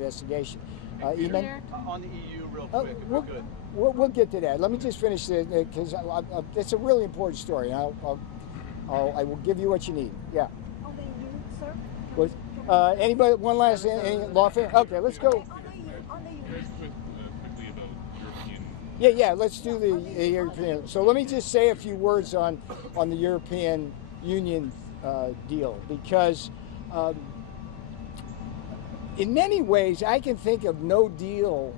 investigation. Peter, Eamon? on the EU real quick, if we could. We'll get to that. Let me just finish this because it's a really important story. I will give you what you need. Yeah. On the EU, sir? Anybody? One last any lawfare? Okay, let's go. On the EU. Very quickly about European. Yeah. Let's do the European. So let me just say a few words on the European Union deal because. In many ways, I can think of no deal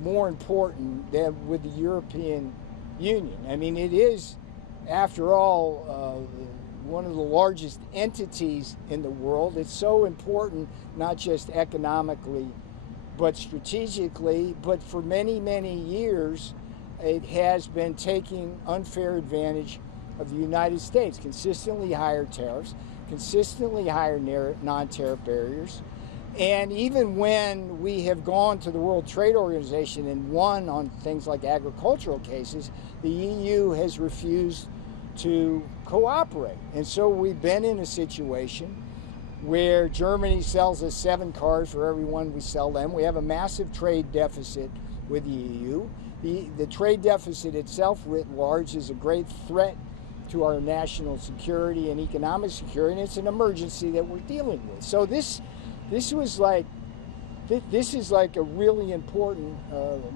more important than with the European Union. I mean, it is, after all, one of the largest entities in the world. It's so important, not just economically, but strategically. But for many, many years, it has been taking unfair advantage of the United States. Consistently higher tariffs, consistently higher non-tariff barriers. And even when we have gone to the World Trade Organization and won on things like agricultural cases, the EU has refused to cooperate. And so we've been in a situation where Germany sells us 7 cars for every one we sell them. We have a massive trade deficit with the EU. The trade deficit itself writ large is a great threat to our national security and economic security, and it's an emergency that we're dealing with. So this is like a really important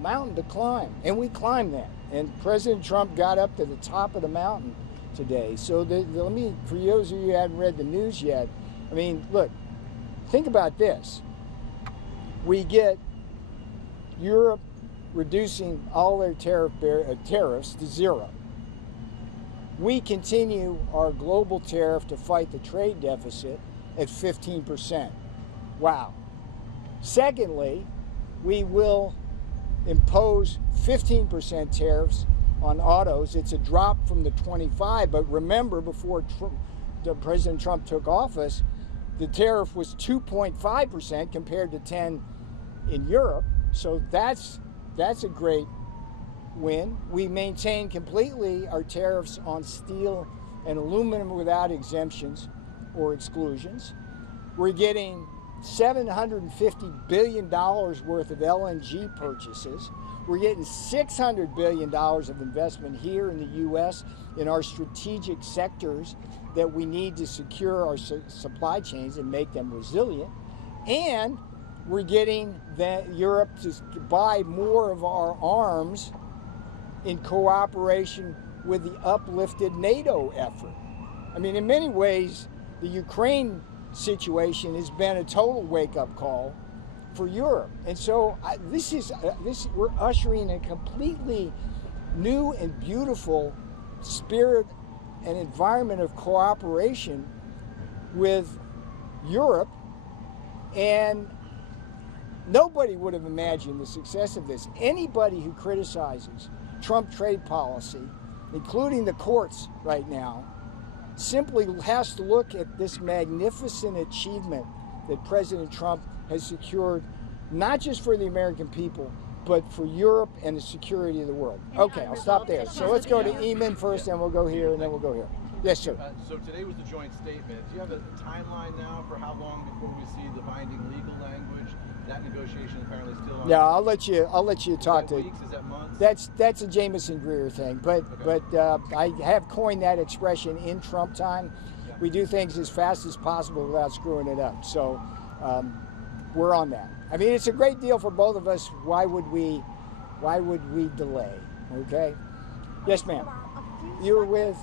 mountain to climb, and we climbed that. And President Trump got up to the top of the mountain today. So let me, for those of you who haven't read the news yet, I mean, look, think about this. We get Europe reducing all their tariffs to zero. We continue our global tariff to fight the trade deficit at 15%. Wow. Secondly, we will impose 15% tariffs on autos. It's a drop from the 25, but remember, before President Trump took office, the tariff was 2.5% compared to 10 in Europe. So that's a great win. We maintain completely our tariffs on steel and aluminum without exemptions or exclusions. We're getting $750 billion worth of LNG purchases. We're getting $600 billion of investment here in the U.S. in our strategic sectors that we need to secure our supply chains and make them resilient. And we're getting Europe to buy more of our arms in cooperation with the uplifted NATO effort. I mean, in many ways, the Ukraine situation has been a total wake-up call for Europe. And so we're ushering a completely new and beautiful spirit and environment of cooperation with Europe. And nobody would have imagined the success of this. Anybody who criticizes Trump trade policy, including the courts right now, simply has to look at this magnificent achievement that President Trump has secured, not just for the American people, but for Europe and the security of the world. Okay, I'll stop there. So let's go to Eamon first, and we'll go here, and then we'll go here. Yes, sir. So today was the joint statement. Do you have a timeline now for how long before we see the binding legal language? That negotiation apparently still on. Yeah, I'll let you talk is that to. weeks? Is that months? That's a Jameson Greer thing, but I have coined that expression in Trump time. Yeah. We do things as fast as possible without screwing it up. So we're on that. I mean, it's a great deal for both of us. Why would we delay? Okay. Yes, ma'am. You were with.